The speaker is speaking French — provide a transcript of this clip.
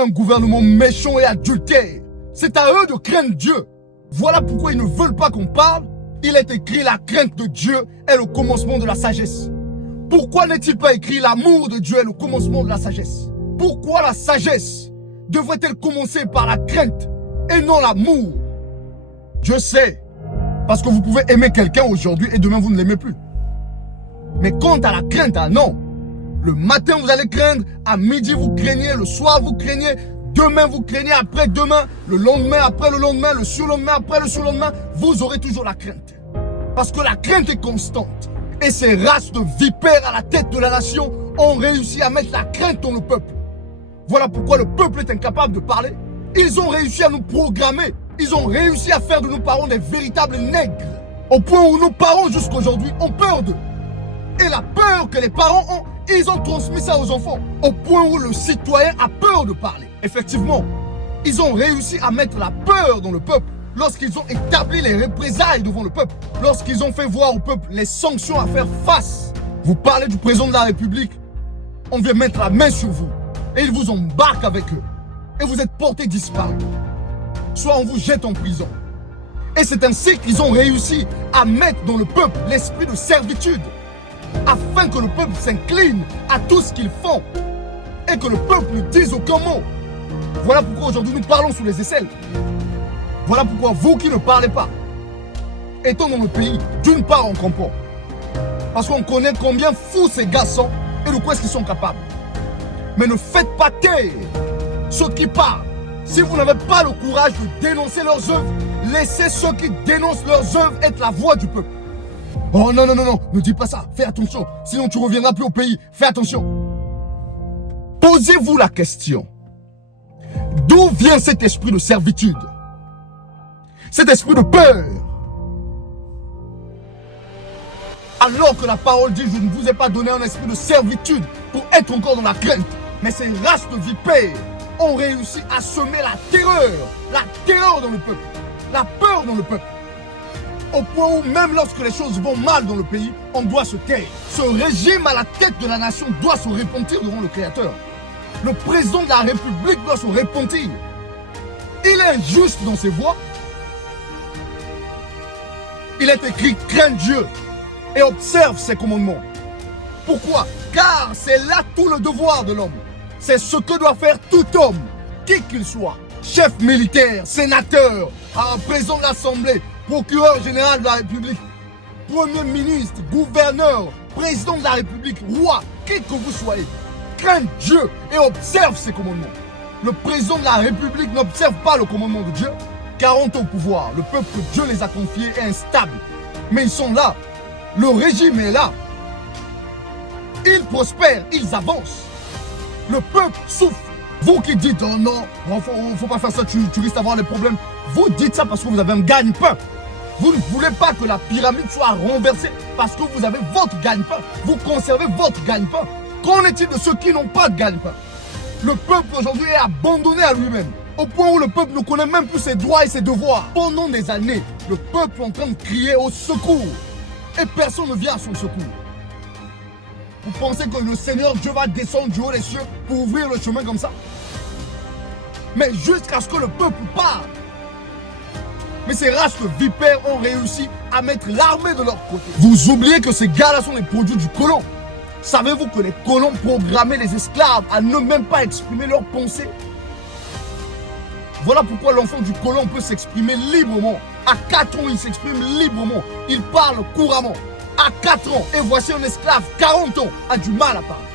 un gouvernement méchant et adultère. C'est à eux de craindre Dieu. Voilà pourquoi ils ne veulent pas qu'on parle. Il est écrit la crainte de Dieu est le commencement de la sagesse. Pourquoi n'est-il pas écrit l'amour de Dieu est le commencement de la sagesse? Pourquoi la sagesse devrait-elle commencer par la crainte et non l'amour? Je sais, parce que vous pouvez aimer quelqu'un aujourd'hui et demain vous ne l'aimez plus. Mais quant à la crainte, non. Le matin vous allez craindre, à midi vous craignez, le soir vous craignez, demain vous craignez, après-demain, le lendemain, après le lendemain, le surlendemain, après le surlendemain, vous aurez toujours la crainte. Parce que la crainte est constante. Et ces races de vipères à la tête de la nation ont réussi à mettre la crainte dans le peuple. Voilà pourquoi le peuple est incapable de parler. Ils ont réussi à nous programmer. Ils ont réussi à faire de nos parents des véritables nègres. Au point où nos parents jusqu'aujourd'hui ont peur d'eux. Et la peur que les parents ont, ils ont transmis ça aux enfants. Au point où le citoyen a peur de parler. Effectivement, ils ont réussi à mettre la peur dans le peuple. Lorsqu'ils ont établi les représailles devant le peuple. Lorsqu'ils ont fait voir au peuple les sanctions à faire face. Vous parlez du président de la République. On vient mettre la main sur vous. Et ils vous embarquent avec eux. Et vous êtes portés disparus. Soit on vous jette en prison. Et c'est ainsi qu'ils ont réussi à mettre dans le peuple l'esprit de servitude. Afin que le peuple s'incline à tout ce qu'ils font. Et que le peuple ne dise aucun mot. Voilà pourquoi aujourd'hui nous parlons sous les aisselles. Voilà pourquoi vous qui ne parlez pas, étant dans le pays, d'une part on comprend. Parce qu'on connaît combien fous ces gars sont et de quoi est-ce qu'ils sont capables. Mais ne faites pas taire ceux qui parlent. Si vous n'avez pas le courage de dénoncer leurs œuvres, laissez ceux qui dénoncent leurs œuvres être la voix du peuple. Oh non, non, non, non, ne dis pas ça, fais attention, sinon tu ne reviendras plus au pays, fais attention. Posez-vous la question, d'où vient cet esprit de servitude? Cet esprit de peur? Alors que la parole dit, je ne vous ai pas donné un esprit de servitude pour être encore dans la crainte. Mais ces races de vipères ont réussi à semer la terreur dans le peuple, la peur dans le peuple. Au point où même lorsque les choses vont mal dans le pays, on doit se taire. Ce régime à la tête de la nation doit se repentir devant le Créateur. Le président de la République doit se repentir. Il est injuste dans ses voies. Il est écrit, crains Dieu et observe ses commandements. Pourquoi? Car c'est là tout le devoir de l'homme. C'est ce que doit faire tout homme, qui qu'il soit. Chef militaire, sénateur, président de l'Assemblée, procureur général de la République, premier ministre, gouverneur, président de la République, roi, qui que vous soyez. Crains Dieu et observe ses commandements. Le président de la République n'observe pas le commandement de Dieu, car ont au pouvoir. Le peuple que Dieu les a confiés est instable. Mais ils sont là. Le régime est là. Ils prospèrent, ils avancent. Le peuple souffre. Vous qui dites, oh non, faut pas faire ça, tu risques d'avoir des problèmes. Vous dites ça parce que vous avez un gagne-pain. Vous ne voulez pas que la pyramide soit renversée parce que vous avez votre gagne-pain. Vous conservez votre gagne-pain. Qu'en est-il de ceux qui n'ont pas de gagne-pain? Le peuple aujourd'hui est abandonné à lui-même. Au point où le peuple ne connaît même plus ses droits et ses devoirs. Pendant des années, le peuple est en train de crier au secours. Et personne ne vient à son secours. Vous pensez que le Seigneur Dieu va descendre du haut des cieux pour ouvrir le chemin comme ça? Mais jusqu'à ce que le peuple parle. Mais ces races de vipères ont réussi à mettre l'armée de leur côté. Vous oubliez que ces gars-là sont les produits du colon. Savez-vous que les colons programmaient les esclaves à ne même pas exprimer leurs pensées? Voilà pourquoi l'enfant du colon peut s'exprimer librement. À 4 ans, il s'exprime librement. Il parle couramment. À 4 ans. Et voici un esclave, 40 ans, a du mal à parler.